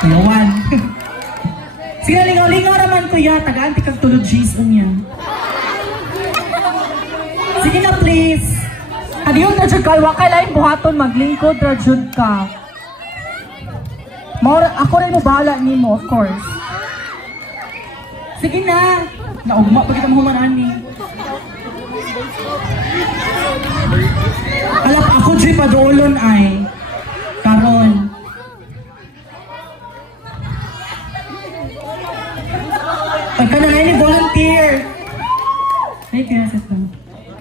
Yawan. Sige, lingaw-lingaw naman kuya. Taga-anti kag tulog Jason niya. Sige na please. Kadiyong na dyan ka, wakay laing buhaton, maglingkod na dyan ka. Ako rin mo bahala ni mo, of course. Sige na. Naugma pa kita mahumanaan ni. Alap ako dyan pa doolon ay. Karon. Pagka na lang ni volunteer. Ay, pinaset lang.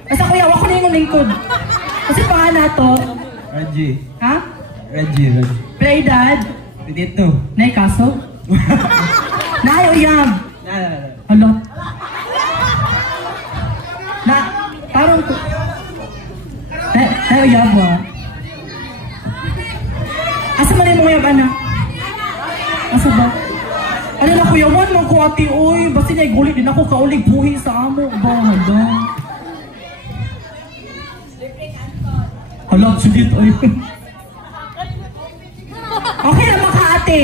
Basta kuya, wako na yung lingkod. Kasi pangalan na to. Reggie. Ha? Reggie. Play dad. Dito. Nay kaso? Nay uyab. Nah. Alo. Na, parang ko. Nay uyab ba? Asa man yung uyab anak? Asa ba? Ano na kuya man, magkuati uy. Basta niya gulit din ako kaulig buhi sa amo. Ba, hadang. Halag, sudit ay. Okay naman ka ate.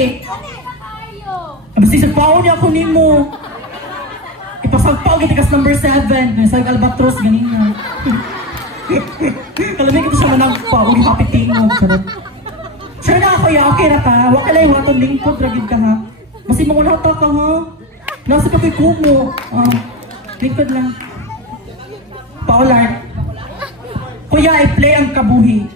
Basta sagpaon niya ako ni mo. Ipasagpaw kita kas number 7. Nasag albatros, ganin na. Kalamig ito siya managpa. Uli hapitingog. Sure na ako ya, okay na ka. Wakalay watong lingkod, ragid ka ha. Basta mangunata ka ha. Nasa pa kay kumo. Lingkod lang. Paular. Kuya, i-play ang kabuhi.